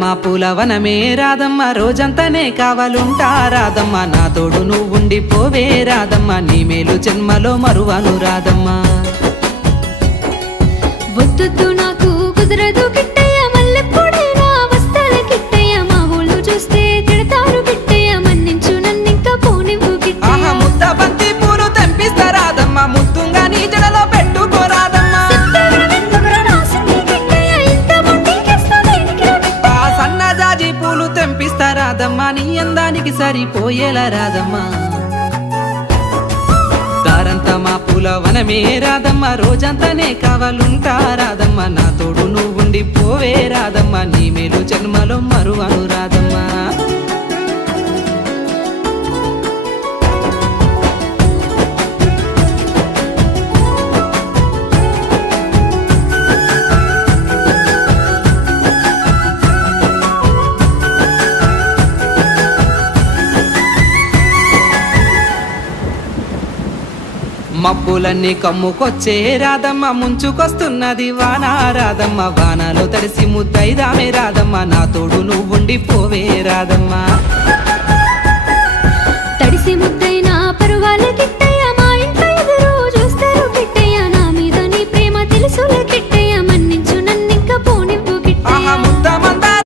దారంతమా పూలవనమే రాదమ్మ రోజంతానే కావాలుంటా రాదమ్మ నా తోడు నువ్వుండిపోవే రాదమ్మ నీ మేలు జన్మలో మరువను రాదమ్మ వద్దు నాకు కుదరదు కిట్టయ్య మల్లెప్పుడైనా వస్తాల కిట్టయ్య మా ఊళ్ళు చూస్తే తిడతారు కిట్టయ్య మన్నించు నన్నింకా పోనివ్వు కిట్టయ్య ఆహా ముద్ద బంతి పూలు తెంపిస్తా రాదమ్మ ముద్దుంగా నీ జడలో పెట్టుకోరాదమ్మ ఆ సన్నజాజి పూలు తెంపిస్తా రాదమ్మ నీ అందానికి సరిపోయేలా రాదమ్మ దారంతమా పూలవనమే రాదమ్మ రోజంతానే కావాలుంటా రాదమ్మ నా తోడు నువ్వుండిపోవే రాదమ్మ నీ మేలు జన్మలో మరువను రాదమ్మ మబ్బులన్నీ కమ్ముకొచ్చే రాదమ్మ ముంచుకొస్తున్నది వాన రాదమ్మ వానలో తడిసి ముద్దైదామే రాదమ్మ నా తోడు నువ్వుండిపోవే రాదమ్మ తడిసి ముద్దైన